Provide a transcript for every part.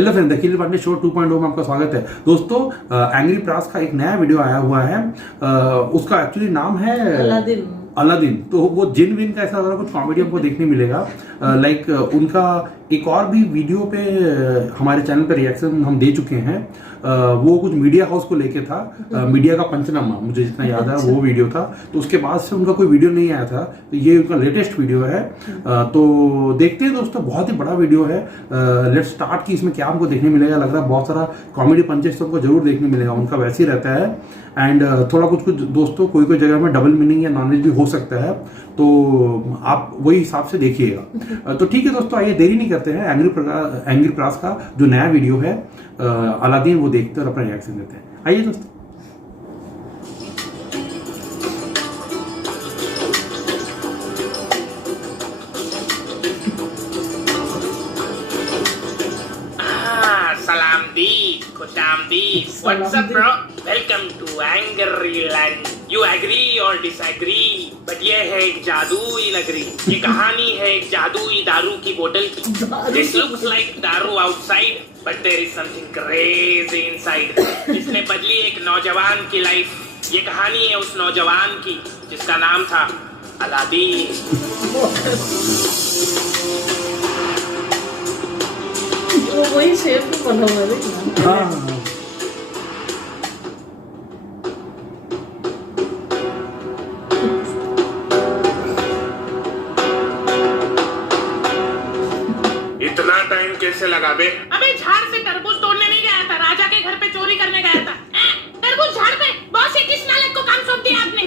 Hello friend, the खिल Pandey show 2.0 में आपका स्वागत है। दोस्तों, एंग्री प्रास का एक नया वीडियो आया हुआ है। उसका एक्चुअली नाम है अलादीन। तो वो जिन विन का ऐसा वाला कुछ कॉमेडी हमको देखने मिलेगा। लाइक उनका एक और भी वीडियो पे हमारे चैनल पे रिएक्शन हम दे चुके हैं। वो कुछ मीडिया हाउस को लेके था, मीडिया का पंचनामा, मुझे जितना याद है वो वीडियो था। तो उसके बाद से उनका कोई वीडियो नहीं आया था, तो ये उनका लेटेस्ट वीडियो है। तो देखते हैं दोस्तों, बहुत ही बड़ा वीडियो है। लेट्स स्टार्ट की इसमें क्या हमको देखने मिलेगा। लग रहा है बहुत सारा कॉमेडी पंचेस तो हमको जरूर देखने मिलेगा, उनका वैसे ही रहता है। एंड थोड़ा कुछ दोस्तों कोई जगह में डबल मीनिंग या नॉलेज भी हो सकता है, तो आप वही हिसाब से देखिएगा। तो ठीक है दोस्तों, आइए देरी नहीं करते हैं। एंग्री प्रास का जो नया वीडियो है अलादीन, वो देखते हैं और अपना रिएक्शन देते हैं। आइए दोस्तों। सलाम दी, खुशामदीद। What's up, bro? Welcome to Angryland. You agree or disagree? But ये है एक जादुई नगरी। ये कहानी है एक जादुई दारू की बोतल की। This looks like दारू outside, but there is something crazy inside. इसने बदली एक नौजवान की लाइफ। ये कहानी है उस नौजवान की जिसका नाम था अलादीन। वो वही शेप में बना हुआ है। हाँ, इतना टाइम कैसे लगा बे? अबे झाड़ से तरबूज तोड़ने नहीं गया था, राजा के घर पे चोरी करने गया था। तरबूज झाड़ पे? बॉस, ये किस नालायक को काम सौंप दिया आपने?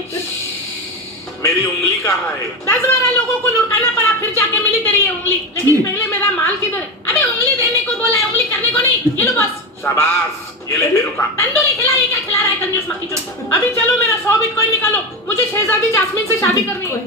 मेरी उंगली कहाँ है? 10-12 लोगों को लुटाना पड़ा, फिर जाके मिली तेरी ये उंगली। लेकिन पहले मेरा माल किधर है? अबे उंगली देने को बोला है, उंगली करने को नहीं। ये लो बॉस। शाबाश, ये ले रुका। तंदूरी खिला, ये क्या खिला रहा है कंजूस मक्खी चोर? अभी चलो मेरा 100 बिटकॉइन निकालो, मुझे शहजादी जास्मीन से शादी करनी है।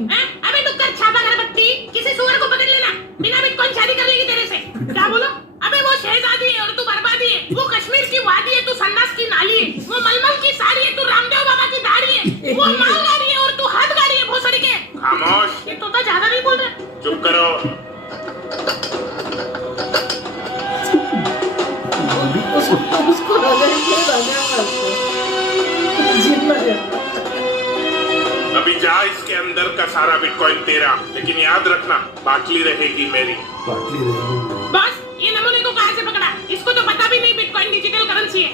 अबे डुक्कर छापा अगरबत्ती, किसी सुअर को पकड़ लेना, बिना बिटकॉइन शादी कर लेगी तेरे से। क्या बोला? अबे वो शहजादी है और तू बर्बादी है। वो कश्मीर की वादी है, तू सन्नास की नाली है। वो मलमल की साड़ी है, तू रामदेव बाबा की दाढ़ी है। वो माल गाड़ी है और तू हाथ गाड़ी है, भोसड़ी के। खामोश, ये तोता ज्यादा नहीं बोल रहा। चुप करो। उसको अभी जा, इसके अंदर का सारा बिटकॉइन तेरा, लेकिन याद रखना बाटली रहेगी मेरी। बस, ये नमूने को कहाँ से पकड़ा? इसको तो पता भी नहीं बिटकॉइन डिजिटल करेंसी है।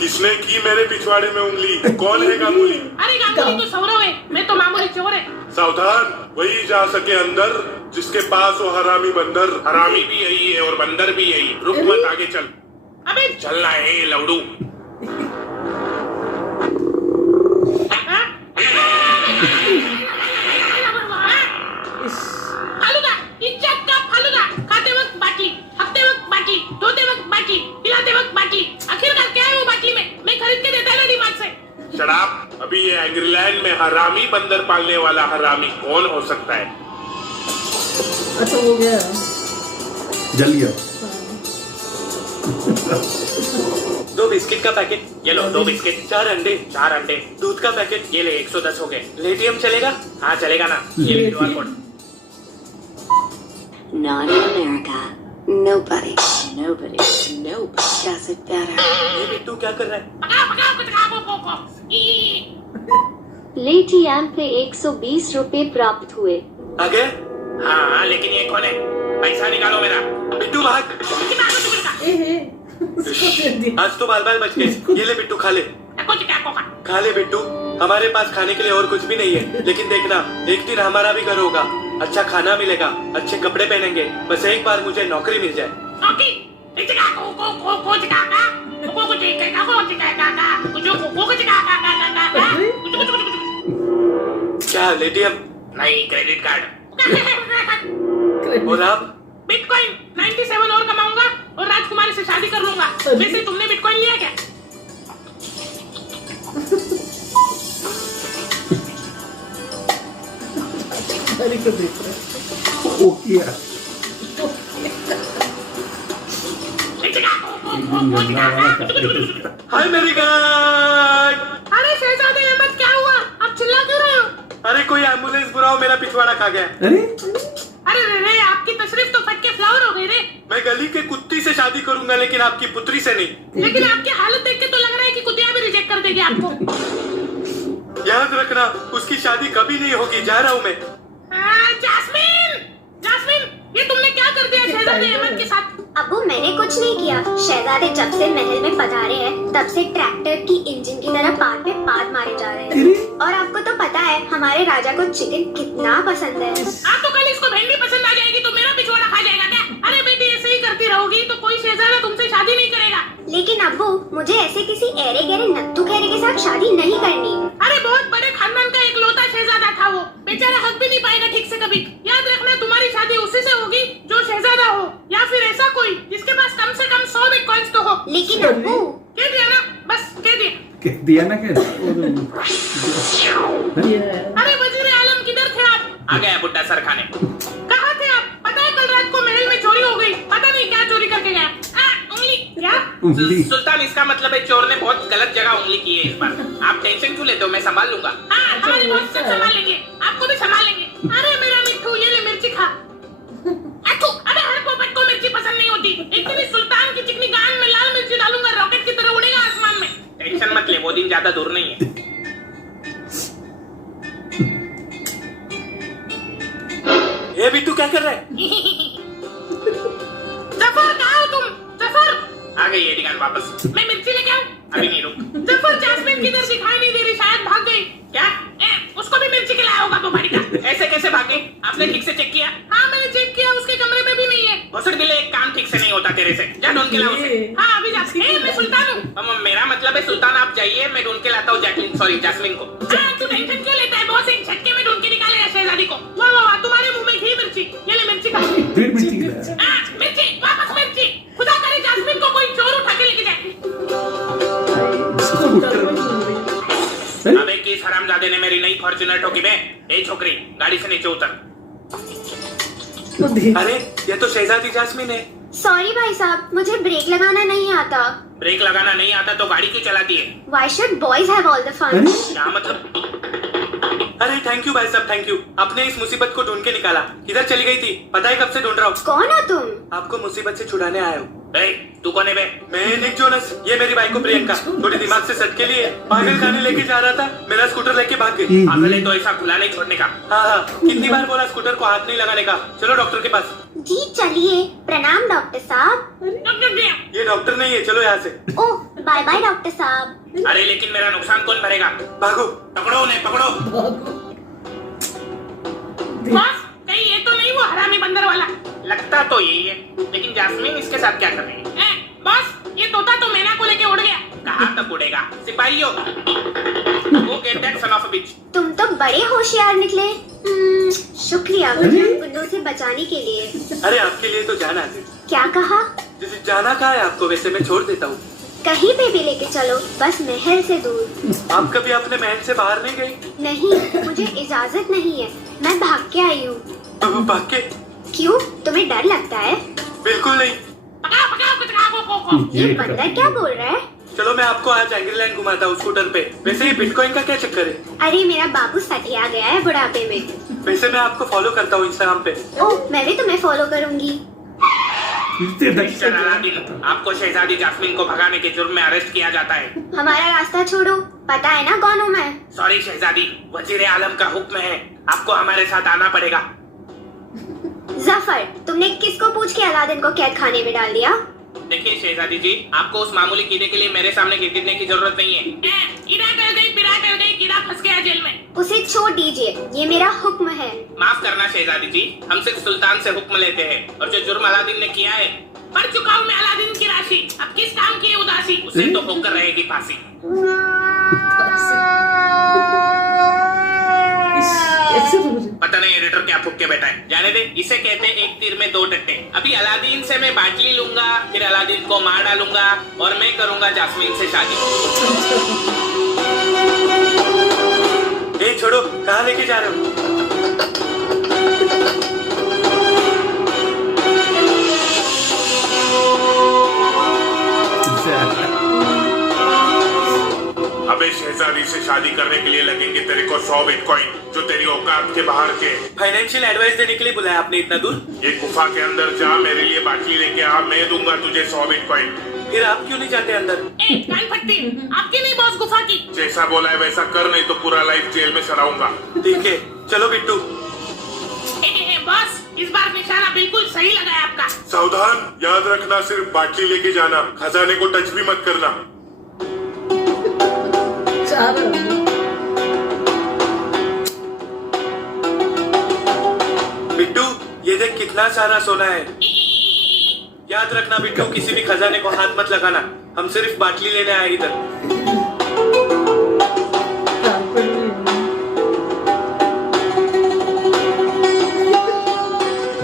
किसने की मेरे पिछवाड़े में उंगली? कौन है गांगुली? अरे गांगुली तो सौरव है, मैं तो मामूली चोर है। सावधान, वही जा सके अंदर जिसके पास वो हरामी बंदर। हरामी भी यही है और बंदर भी यही। रुक मत, आगे चल। अबे चलना है लौड़ू। फालूदा, इज्जत का फालूदा। खाते वक्त बाटली, हफ्ते वक्त बाटली, धोते वक्त बाटली, पिलाते वक्त बाटली। आखिरकार क्या है वो बाटली में? मैं खरीद के देता है ना दिमाग से। शराब। अभी ये एंग्रीलैंड में हरामी बंदर पालने वाला हरामी कौन हो सकता है? अच्छा हो गया, जल गया। 2 बिस्किट का पैकेट, ये लो 2 बिस्किट। 4 अंडे। दूध का पैकेट, ये ले 110 हो गए। लेटियम चलेगा? हाँ चलेगा ना। ये ले QR code. Not in America. Nobody does it better. ये बिट्टू क्या कर रहा है? पकाओ। लेटियम पे 120 रुपए प्राप्त हुए। आ गए? हाँ, लेकिन ये कौन है? पैसा निकालो मेरा। बिट्टू भाग। आज तो बाल बच गए। ये ले बिट्टू, खा ले। खा ले बिट्टू, हमारे पास खाने के लिए और कुछ भी नहीं है, लेकिन देखना एक दिन हमारा भी घर होगा, अच्छा खाना मिलेगा, अच्छे कपड़े पहनेंगे। बस एक बार मुझे नौकरी मिल जाए। क्या लेटियम? नहीं, क्रेडिट कार्ड। और आप? बिटकॉइन 97 और कमाऊंगा और राजकुमारी से शादी कर लूंगा। वैसे तुमने बिटकॉइन लिया क्या? को देख रहे। वो किया। हाय मेरी गॉड। अरे शहजादे अहमद, क्या हुआ? आप चिल्ला क्यों रहे हो? अरे कोई एम्बुलेंस बुलाओ, मेरा पिछवाड़ा खा गया। अरे अरे रे रे, आपकी तशरीफ तो फट के फ्लावर हो गई रे। मैं गली के कुत्ती से शादी करूंगा, लेकिन आपकी पुत्री से नहीं। लेकिन आपकी हालत देख के तो लग रहा है कि कुतिया भी रिजेक्ट कर देगी आपको। याद रखना, उसकी शादी कभी नहीं होगी। जा रहा हूँ मैं। जास्मिन, जास्मिन, ये तुमने क्या कर दिया शहजादे अहमद के साथ? अब्बू मैंने कुछ नहीं किया। शहजादे जब से महल में पधारे हैं तब से ट्रैक्टर की इंजन की तरह पाद पे पाद मारे जा रहे हैं। और आपको तो पता है हमारे राजा को चिकन कितना पसंद है। तो कल इसको भिंडी पसंद आ जाएगी तो मेरा पिछवाड़ा खा जाएगा क्या? अरे बेटी, ऐसे ही करती रहोगी तो कोई शहजादा तुमसे शादी नहीं करेगा। लेकिन अब्बू, मुझे ऐसे किसी एरे गहरे नत्थु खैरे के साथ शादी नहीं करनी। अरे बहुत बड़े खानदान का इकलौता शहजादा था वो, बेचारा हक भी नहीं पाएगा ठीक से कभी। याद रखना, तुम्हारी शादी उसी से होगी जो शहजादा हो, या फिर ऐसा कोई जिसके पास कम से कम 100 बिटकॉइंस तो हो। लेकिन अब्बू, कह दिया ना, बस कह दिया। कह दिया ना, कह अरे वजीर आलम किधर थे आप? आ गया बुड्ढा सर खाने। कहाँ थे आप? पता है कल रात को महल में चोरी हो गई, पता नहीं क्या चोरी करके गया। उंगली क्या? उंगली। सुल्तान, इसका मतलब है चोर ने बहुत गलत जगह उंगली की है इस बार। आप टेंशन क्यों लेते हो, मैं संभाल लूंगा। हमारी बहुत सब संभाल लेंगे, आपको भी संभाल लेंगे। अरे मेरा मिट्टू, ये ले मिर्ची खा। अबे हर पोपट को मिर्ची पसंद नहीं होती। एक दिन इस सुल्तान की चिकनी गान में लाल मिर्ची डालूंगा, रॉकेट की तरह उड़ेगा आसमान में। टेंशन मत ले, वो दिन ज्यादा दूर नहीं है। ये बिट्टू क्या कर रहा है? जफर, कहाँ हो तुम? जफर, आ गई ये दुकान वापस। मैं मिर्ची लेके आऊं? अभी नहीं, रुक। जफर, जैस्मिन किधर दिखाई नहीं दे रही, शायद भाग गई। क्या? उसको भी मिर्ची खिलाया होगा बुमारी का। ऐसे कैसे भागे? आपने ठीक से चेक किया? हाँ, मैंने चेक किया, उसके कमरे में भी नहीं है। भोसड़ बिल्ले, एक काम ठीक से नहीं होता तेरे से। जा ढूंढ के ला उसे। हाँ, अभी जा। मैं सुल्तान हूँ। मेरा मतलब है सुल्तान आप जाइए, मैं ढूंढ के लाता हूँ जैस्मिन को। तू टेंशन क्यों लेता है? बहुत एक झटके में ढूंढ के निकालेगा शहजादी को। वाह वाह वाह, तुम्हारे मुंह में घी मिर्ची। ये ले मिर्ची खा। फिर मिर्ची खिलाया। मिर्ची, वापस मिर्ची। खुदा करे जैस्मिन को कोई चोर उठा के लेके जाए। अबे किस हरामजादे ने मेरी नई फॉर्च्यूनर ठोकी बे? ए छोकरी, गाड़ी से नीचे उतर। अरे ये तो शहजादी जैस्मिन है। सॉरी भाई साहब, मुझे ब्रेक लगाना नहीं आता। ब्रेक लगाना नहीं आता तो गाड़ी क्यों चलाती है? Why should boys have all the fun? क्या मतलब? अरे थैंक यू भाई साहब, थैंक यू। आपने इस मुसीबत को ढूंढ के निकाला। किधर चली गई थी? पता है कब से ढूंढ रहा हूँ। कौन हो तुम? आपको मुसीबत से छुड़ाने आया हूँ। तू कौन है बे? मैं निक जोनस, ये मेरी बाइक को प्रियंका। थोड़ी दिमाग से सट के लिए पागल खाने लेके जा रहा था, मेरा स्कूटर लेके भाग गई। पागल है तो ऐसा खुला नहीं छोड़ने का। हाँ, कितनी बार बोला स्कूटर को हाथ नहीं लगाने का। चलो डॉक्टर के पास। जी चलिए। प्रणाम डॉक्टर साहब। ये डॉक्टर नहीं है, चलो यहाँ से। ओह, बाय बाय डॉक्टर साहब। अरे लेकिन मेरा नुकसान कौन भरेगा? भागो, पकड़ो उन्हें, पकड़ो। बॉस, कहीं ये तो नहीं वो हरामी बंदर वाला? लगता तो यही है, लेकिन जैस्मिन इसके साथ क्या कर रही है? बॉस, ये तोता तो मैना को लेके उड़ गया। कहाँ तक उड़ेगा? सिपाहियों, वो get that son of a bitch. तुम तो बड़े होशियार निकले। शुक्रिया मुझे गुंडों से बचाने के लिए। अरे आपके लिए तो जाना है। क्या कहा? जैसे जाना कहा है आपको, वैसे मैं छोड़ देता हूँ। कहीं पे भी लेके चलो, बस महल से दूर। आप कभी अपने महल से बाहर नहीं गई? नहीं, मुझे इजाजत नहीं है। मैं भाग के आई हूँ। भाग के? क्यों, तुम्हें डर लगता है? बिल्कुल नहीं। पकाओ पकाओ कुछ को। ये बंदर क्या बोल रहा है? चलो मैं आपको आज एंग्रीलैंड घुमाता हूँ स्कूटर पे। वैसे ये बिटकॉइन का क्या चक्कर है? अरे मेरा बाबू सठिया गया है बुढ़ापे में। वैसे मैं आपको फॉलो करता हूँ इंस्टाग्राम पे। ओह, मैं भी तुम्हें फॉलो करूंगी। मिस्टर अलादीन, आपको शहजादी जैस्मिन को भगाने के जुर्म में अरेस्ट किया जाता है। हमारा रास्ता छोड़ो, पता है ना कौन हूँ मैं। सॉरी शहजादी, वजीर आलम का हुक्म है, आपको हमारे साथ आना पड़ेगा। जफर, तुमने किसको पूछ के अलादीन को कैद खाने में डाल दिया? देखिए शहजादी जी, आपको उस मामूली कीड़े के लिए मेरे सामने गिरने की जरूरत नहीं है। कीड़ा कर गई, पिरा कर गई, कीड़ा फंस गया जेल में। उसे छोड़ दीजिए, ये मेरा हुक्म है। माफ करना शहजादी जी, हम सिर्फ सुल्तान से हुक्म लेते हैं, और जो जुर्म अलादीन ने किया है। पढ़ चुका हूँ मैं अलादीन की राशि, अब किस काम की है उदासी? उसे तो होकर रहेगी फांसी। पता नहीं एडिटर क्या फूक के बैठा है, जाने दे। इसे कहते हैं एक तीर में दो टट्टे। अभी अलादीन से मैं बाटली लूंगा, फिर अलादीन को मार डालूंगा, और मैं करूंगा जैस्मिन से शादी। ए छोड़ो, कहाँ लेके जा रहे हो? अबे शहजादी से शादी करने के लिए लगेंगे तेरे को 100 बिटकॉइन, जो तेरी औकात के बाहर के। फाइनेंशियल एडवाइस देने के लिए बुलाया आपने इतना दूर? ये गुफा के अंदर जा, मेरे लिए बाटली लेके आ, मैं दूंगा तुझे 100 बिटकॉइन। फिर आप क्यों नहीं जाते अंदर? कान फटती, आपकी नहीं बॉस गुफा की। जैसा बोला है वैसा कर, नहीं तो पूरा लाइफ जेल में सड़ाऊंगा। ठीक है, चलो बिट्टू। बॉस, इस बार निशाना बिल्कुल सही लगा है आपका। सावधान, याद रखना सिर्फ बाटली लेके जाना, खजाने को टच भी मत करना। चार बिट्टू, ये देख कितना सारा सोना है। याद रखना बिट्टू, किसी भी खजाने को हाथ मत लगाना, हम सिर्फ बाटली लेने आए इधर।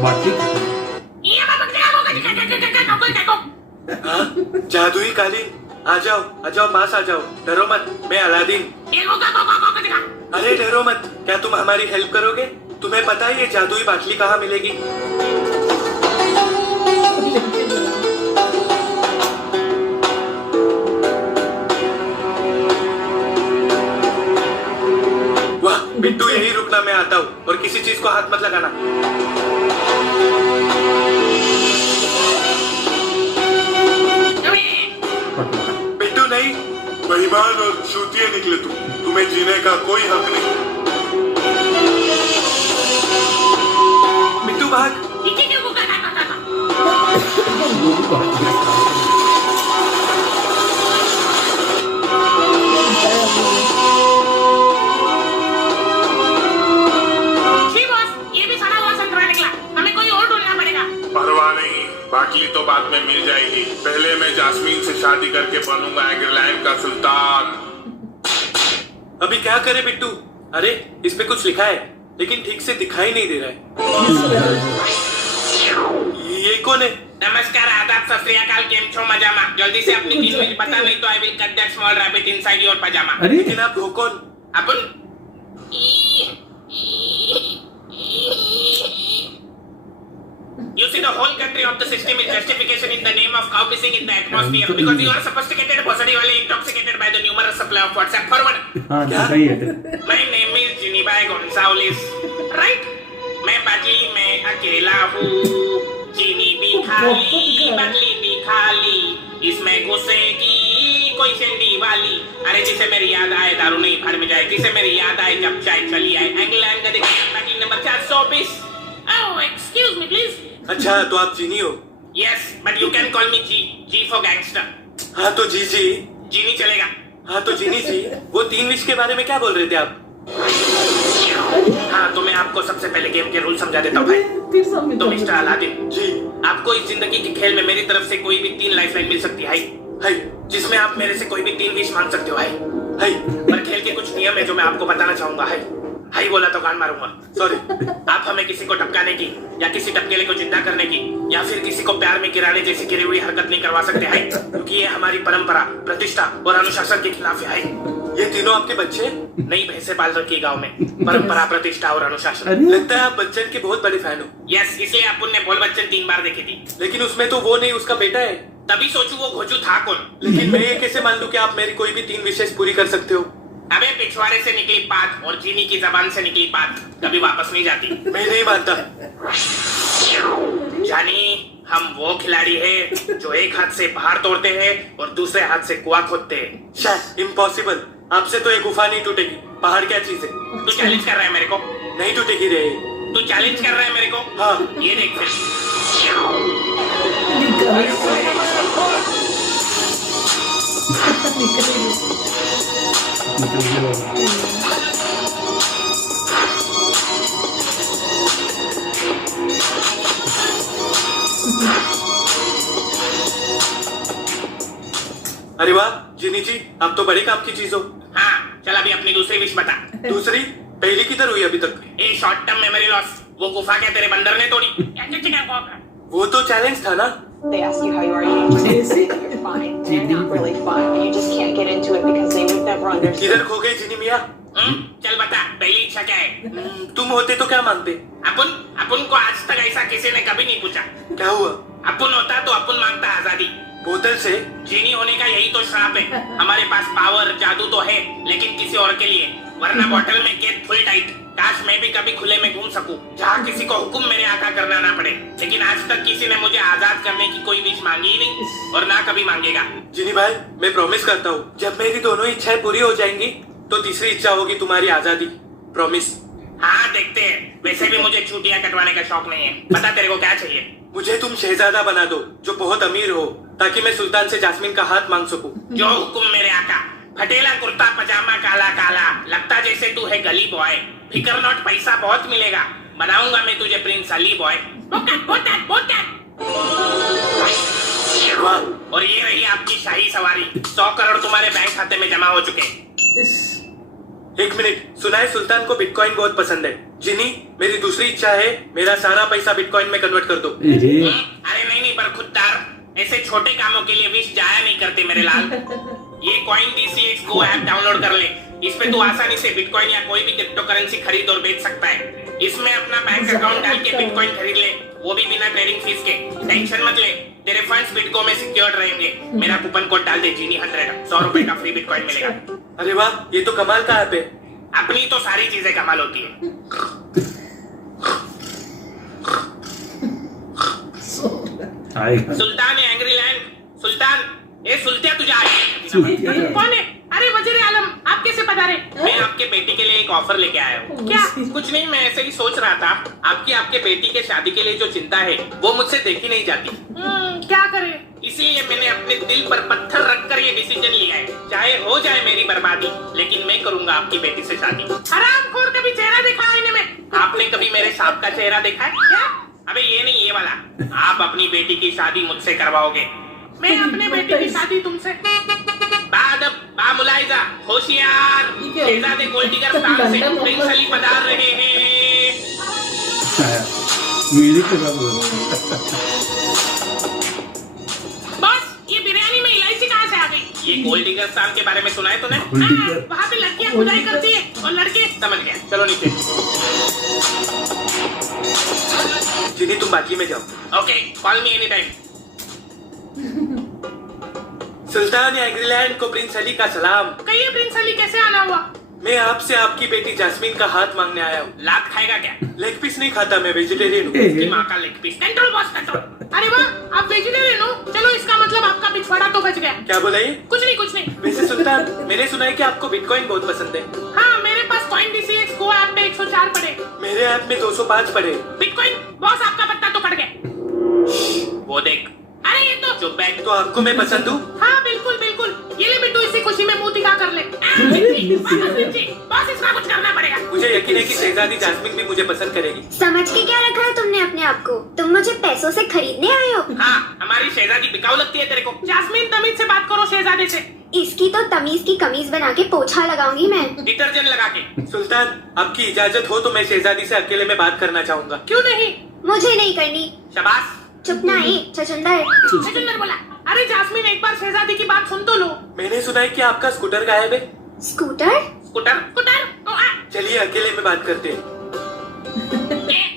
बाटली हाँ, जादुई कालीन, आ जाओ पास आ जाओ, डरो मत, मैं अलादीन। अरे डरो मत, क्या तुम हमारी हेल्प करोगे? तुम्हें पता है ये जादुई बाटली कहाँ मिलेगी? वाह बिट्टू, यही रुकना, मैं आता हूँ, और किसी चीज को हाथ मत लगाना। बिट्टू नहीं, बेईमान और चूतिए निकले तुम, तुम्हें जीने का कोई हक नहीं। बिट्टू भाग। परवाह नहीं, बाटली तो बाद में मिल जाएगी। पहले मैं जास्मीन से शादी करके बनूंगा एंग्रलैंड का सुल्तान। अभी क्या करे बिट्टू? अरे इस पे कुछ लिखा है, लेकिन ठीक से दिखाई नहीं दे रहा है। ये कौन है? नमस्कार, आदाब, सत श्री अकाल, केम छो मजामा। जल्दी से अपनी 3 मिनट बता, नहीं तो I will cut that small rabbit inside your pyjama. लेकिन आप हो कौन? अपन You see, the whole country of the system is justification in the name of cow pissing in the atmosphere because you are sophisticated, positively intoxicated by the numerous supply of WhatsApp forward. हाँ सही है। My name is Jinibai Gonzalez, right? मैं बाटली में अकेला हूँ, चीनी भी खाली, बाटली भी खाली, इसमें घुसेगी कोई सिंडी वाली। अरे जिसे मेरी याद आए दारू नहीं भर में जाए, जिसे मेरी याद आए जब चाय चली आए। इंग्लैंड का दिखाया बाटली number 420। Oh, excuse me, please. अच्छा, तो आप जीनी हो? Yes, but you can call me G. G for gangster. हाँ तो जी जी नहीं चलेगा। हाँ तो जीनी जी, वो 3 विश के बारे में क्या बोल रहे थे आप? हाँ, तो मैं आपको सबसे पहले गेम के रूल समझा देता हूँ भाई। तो मिस्टर अलादीन जी, आपको इस जिंदगी के खेल में मेरी तरफ से कोई भी 3 लाइफलाइन मिल सकती है, जिसमें आप मेरे से कोई भी 3 विश मांग सकते हो। पर खेल के कुछ नियम है जो मैं आपको बताना चाहूंगा। हाई बोला तो गान मारूंगा, सॉरी। आप हमें किसी को टपकाने की या किसी टपकेले को जिंदा करने की या फिर किसी को प्यार में गिराने जैसी गिरी हुई हरकत नहीं करवा सकते हैं, क्योंकि ये हमारी परंपरा, प्रतिष्ठा और अनुशासन के खिलाफ है। ये तीनों आपके बच्चे? नई भैंसे पाल रखी गाँव में, परंपरा, प्रतिष्ठा और अनुशासन। लगता है आप बच्चन के बहुत बड़े फैन हो। यस, इसलिए अपुन ने बोल बच्चन 3 बार देखी थी। लेकिन उसमें तो वो नहीं, उसका बेटा है। तभी सोचू वो घोचू था कौन। लेकिन मैं ये कैसे मान लूं कि आप मेरी कोई भी 3 विशेष पूरी कर सकते हो? अबे पिछवाड़े से निकली बात और चीनी की जबान से निकली बात कभी वापस नहीं जाती। मैं नहीं मानता। जानी, हम वो खिलाड़ी हैं जो एक हाथ से पहाड़ तोड़ते हैं और दूसरे हाथ से कुआं खोदते हैं। शायद इम्पॉसिबल, आपसे तो ये गुफा नहीं टूटेगी। पहाड़ क्या चीज है? तू चैलेंज कर रहा है मेरे को? नहीं टूटेगी रे। तू चैलेंज कर रहा है मेरे को? हाँ। ये देख फिर। अरे वाह जिनी जी, आप तो बड़े काम की चीज हो। हाँ, चल अभी अपनी दूसरी विश बता। दूसरी? पहली किधर हुई अभी तक? ए शॉर्ट टर्म मेमोरी लॉस, वो गुफा क्या तेरे बंदर ने तोड़ी? वो तो चैलेंज था ना। They ask you how you are, you just say that you're fine. They're not really fine, but you just can't get into it because they would never understand. किधर खो गई जिनी मिया? चल बता, पहली इच्छा क्या है? तुम होते तो क्या मांगते? अपन को आज तक ऐसा किसी ने कभी नहीं पूछा। क्या हुआ? अपन होता तो अपन मांगता आजादी। बोतल से? जीनी होने का यही तो श्राप है। हमारे पास पावर जादू तो है, लेकिन किसी और के लिए, वरना बॉटल में गेट फुल टाइट। काश मैं भी कभी खुले में घूम सकूं, जहाँ किसी को हुक्म मेरे आका करना ना पड़े। लेकिन आज तक किसी ने मुझे आजाद करने की कोई विश मांगी ही नहीं, और ना कभी मांगेगा। जिनी भाई, मैं प्रॉमिस करता हूँ, जब मेरी दोनों इच्छाएं पूरी हो जाएंगी तो तीसरी इच्छा होगी तुम्हारी आजादी। प्रॉमिस। हाँ देखते हैं। वैसे भी मुझे छुट्टियां कटवाने का शौक नहीं है। बता तेरे को क्या चाहिए? मुझे तुम शहजादा बना दो जो बहुत अमीर हो, ताकि मैं सुल्तान से जास्मीन का हाथ मांग सकूं। जो हुक्म मेरे आका। फटेला कुर्ता पजामा काला काला, लगता जैसे तू है गली बॉय। फिकर नॉट, पैसा बहुत मिलेगा। बनाऊंगा मैं तुझे प्रिंस अली बॉय। और ये रही आपकी शाही सवारी। 100 करोड़ तुम्हारे बैंक खाते में जमा हो चुके। एक मिनट, सुना है सुल्तान को बिटकॉइन बहुत पसंद है। जिनी, मेरी दूसरी इच्छा है, मेरा सारा पैसा बिटकॉइन में कन्वर्ट कर दो। अरे नहीं बरखुद्दार, ऐसे छोटे कामों के लिए विश जाया नहीं करते मेरे लाल। ये coin DCX Go app download कर ले। इस पे तू आसानी से बिटकॉइन या कोई भी क्रिप्टो करेंसी खरीद और बेच सकता है। इसमें अपना बैंक अकाउंट डाल के बिटकॉइन खरीद ले, वो भी बिना ट्रेडिंग फीस के। टेंशन मत ले, तेरे फंड्स बिटको में सिक्योर्ड रहेंगे। मेरा कूपन कोड डाल दे जीनी 100, 100 रुपए का फ्री बिटकॉइन मिलेगा। अरे वाह, ये तो कमाल का ऐप है। अपनी तो सारी चीजें कमाल होती है। सुल्तान एंग्री लैंड, सुल्तान ए सुल्तिया तुझे आई। कौन है? अरे वजीर आलम, आप कैसे पधारे? मैं आपके बेटी के लिए एक ऑफर लेके आया हूँ। क्या? कुछ नहीं, मैं ऐसे ही सोच रहा था, आपके बेटी के शादी के लिए जो चिंता है वो मुझसे देखी नहीं जाती। क्या करें? इसलिए मैंने अपने दिल पर पत्थर रखकर ये डिसीजन लिया है। चाहे हो जाए मेरी बर्बादी, लेकिन मैं करूंगा आपकी बेटी से शादी। हरामखोर, कभी चेहरा देखा आईने में? आपने कभी मेरे सांप का चेहरा देखा है क्या? अबे ये नहीं, ये वाला। आप अपनी बेटी की शादी मुझसे करवाओगे। मैं अपने बेटी की शादी तुमसे। बा मुलाइजा, होशियार, शहजादे गोल्ड डिगर प्रांत से प्रिंस अली पधार रहे हैं। बस, ये बिरयानी में इलायची कहाँ से आ गई? ये गोल्ड डिगर स्थान के बारे में सुना है तूने? वहाँ पे लड़कियाँ खुदाई करती है और लड़के। समझ गया, चलो नीचे। जिनी, तुम बाकी में जाओ। Okay, call me any time. सुल्तान एग्रीलैंड को प्रिंस अली का सलाम। कहिए प्रिंस अली, कैसे आना हुआ? मैं आपसे आपकी बेटी जास्मीन का हाथ मांगने आया हूँ। लात खाएगा क्या? लेग पीस नहीं खाता, मैं वेजिटेरियन हूँ। इसकी माँ का leg piece. Control boss, control. अरे वाह, आप वेजिटेरियन हो? चलो, इसका मतलब आपका पिछवाड़ा तो बच गया। क्या बोला ये? कुछ नहीं। वैसे सुल्तान, मैंने सुना है कि आपको बिटकॉइन बहुत पसंद है। हाँ, मेरे पास कॉइन DCX Go ऐप में 104 पड़े। मेरे ऐप में 205 पड़े। बिटकॉइन बॉस, आपका पत्ता तो कट गया। वो देख। अरे ये तो चुप बैठ। तो आपको मैं पसंद हूँ? हाँ बिल्कुल। ये ले बिट्टू, इसी खुशी में मुंह दिखा कर ले। बॉस, इसका कुछ करना पड़ेगा। मुझे यकीन है कि शहजादी जास्मीन भी मुझे पसंद करेगी। समझ के क्या रखा है तुमने अपने आप को? तुम मुझे पैसों से खरीदने आए हो? हाँ, हमारी शहजादी बिकाऊ लगती है तेरे को। जास्मीन, तमीज से बात करो शहजादे से। इसकी तो तमीज की कमीज बना के पोछा लगाऊंगी मैं। डिटर्जेंट लगा के। सुल्तान, आपकी इजाजत हो तो मैं शहजादी से अकेले में बात करना चाहूँगा। क्यों नहीं? मुझे नहीं करनी। शाबाश। चुप ना है, छछुंदर बोला। अरे जास्मीन, एक बार शहजादी की बात सुन तो लो। मैंने सुना है कि आपका स्कूटर गायब है। स्कूटर? चलिए अकेले में बात करते हैं।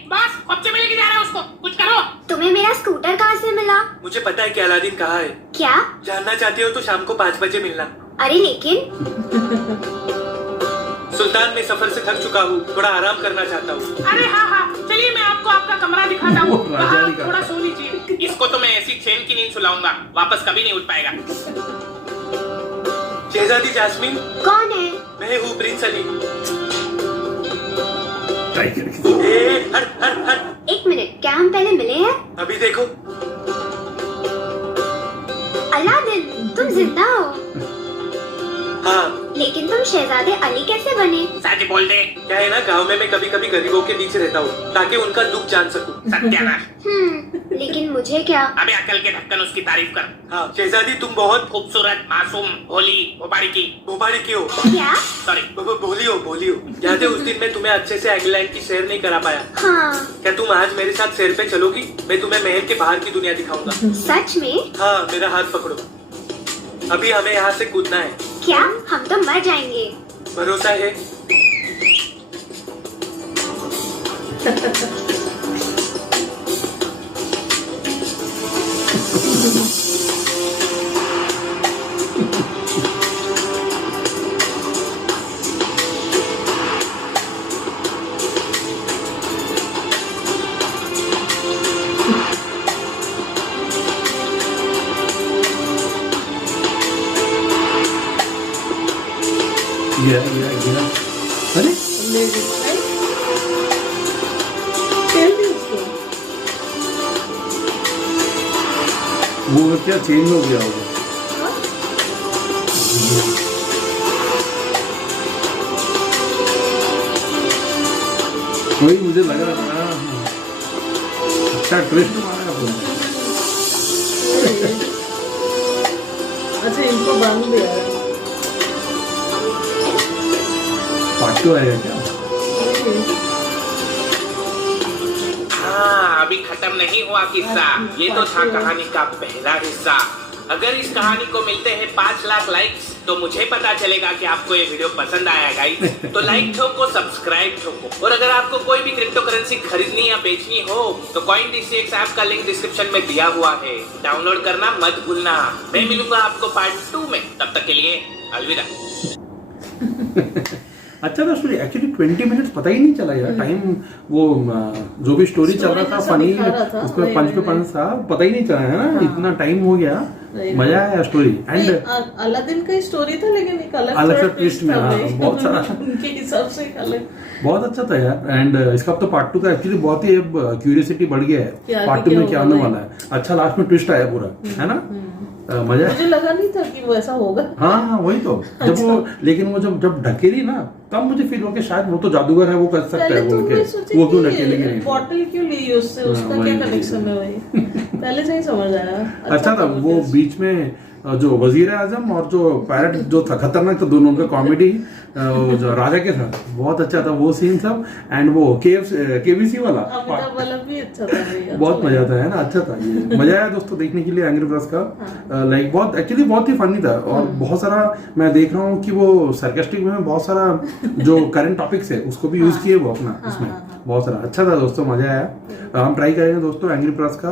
बॉस, बच्चे में लेके जा रहा है उसको, कुछ करो। तुम्हें मेरा स्कूटर कहाँ से मिला? मुझे पता है कि अलादीन कहाँ है। क्या जानना चाहते हो तो शाम को 5 बजे मिलना। अरे लेकिन सुल्तान, मैं सफर से थक चुका हूँ, थोड़ा आराम करना चाहता हूँ। अरे हाँ, चलिए मैं आपको आपका कमरा दिखाता हूँ। थोड़ा सो लीजिए। इसको तो मैं ऐसी चैन की नींद सुलाऊंगा, वापस कभी नहीं उठ पाएगा। शहजादी जास्मीन। कौन है? मैं हूँ प्रिंस अली। हट। एक मिनट, क्या हम पहले मिले हैं? अभी देखो। अलादीन, तुम जिंदा हो? हाँ। लेकिन तुम शहजादे अली कैसे बने? सच बोल दे। क्या है ना, गांव में मैं कभी कभी गरीबों के बीच रहता हूँ ताकि उनका दुख जान सकूं। सत्यानाश। लेकिन मुझे क्या? अबे अकल के ढक्कन उसकी तारीफ कर। हाँ शहजादी, तुम बहुत खूबसूरत, मासूम, भोली, भोपाड़ी की हो। क्या? सॉरी, भोली हो। याद है उस दिन मैं तुम्हें अच्छे से एग्रीलैंड की सैर नहीं करा पाया? हाँ। क्या तुम आज मेरे साथ सैर पे चलोगी? मैं तुम्हें महल के बाहर की दुनिया दिखाऊंगा। सच में? हाँ, मेरा हाथ पकड़ो। अभी हमें यहाँ से कूदना है। क्या? हम तो मर जाएंगे। भरोसा है? गया। अरे Amazing, right? खेल दी उसको। वो क्या चेंज हो गया होगा। हाँ? वही मुझे लगा था। अच्छा ट्विस्ट मारा आपने। अच्छा इनको बांध दिया है। पार्ट 2 आएगा क्या? हाँ, अभी खत्म नहीं हुआ किस्सा। ये तो था कहानी का पहला हिस्सा। अगर इस कहानी को मिलते हैं 5 लाख लाइक्स तो मुझे पता चलेगा कि आपको ये वीडियो पसंद आया गाइस। तो लाइक ठोको, सब्सक्राइब ठोको। और अगर आपको कोई भी क्रिप्टो करेंसी खरीदनी या बेचनी हो तो CoinDCX ऐप का लिंक डिस्क्रिप्शन में दिया हुआ है, डाउनलोड करना मत भूलना। मैं मिलूंगा आपको पार्ट 2 में, तब तक के लिए अलविदा। अच्छा था स्टोरी। एक्चुअली 20 मिनट्स पता ही नहीं चला यार टाइम। वो जो भी स्टोरी चल रहा था फनी, उसमें पंच पे पंच था, पता ही नहीं चला है ना। इतना टाइम हो गया, मजा आया स्टोरी। एंड अलादीन का ही स्टोरी था लेकिन एक अलग अलग ट्विस्ट में बहुत सारा उनके हिसाब से एक अलग बहुत अच्छा था यार। एंड इसका तो पार्ट 2 का एक्चुअली बहुत ही अब क्यूरियोसिटी बढ़ गया है पार्ट 2 में क्या होने वाला है। अच्छा लास्ट में ट्विस्ट आया पूरा, है ना। मजा मुझे लगा नहीं था कि वो ऐसा होगा। हाँ वही तो जब वो लेकिन वो जब ढकेली ना तब मुझे फील हो कि शायद वो तो जादूगर है, वो कर सकता है बोल के वो क्यों ढकेलेंगे नहीं। बॉटल क्यों ली उससे, उसका क्या कनेक्शन है वही पहले से ही समझ आया। अच्छा था वो बीच में जो वजीर आजम और जो पैरट जो था खतरनाक था, दोनों का कॉमेडी जो राजा के साथ बहुत अच्छा था वो सीन सब। एंड वो केबीसी वाला अमिताभ वाला भी अच्छा था भैया, बहुत मजा आता है ना। अच्छा था ये, मजा आया दोस्तों देखने के लिए एंग्री बर्ड्स का। लाइक बहुत एक्चुअली बहुत ही फनी था। और बहुत सारा मैं देख रहा हूँ कि वो सरकास्टिक में बहुत सारा जो करंट टॉपिक्स है उसको भी यूज किए वो अपना उसमें बहुत सारा। अच्छा था दोस्तों, मजा आया। हम ट्राई करेंगे दोस्तों एंग्री बर्ड्स का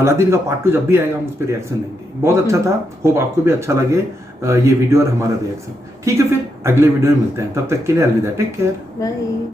अलादीन का पार्ट 2 जब भी आएगा हम उस पर रिएक्शन देंगे। बहुत अच्छा था, होप आपको भी अच्छा लगे ये वीडियो और हमारा रिएक्शन। ठीक है फिर अगले वीडियो में मिलते हैं, तब तक के लिए अलविदा, टेक केयर, बाय।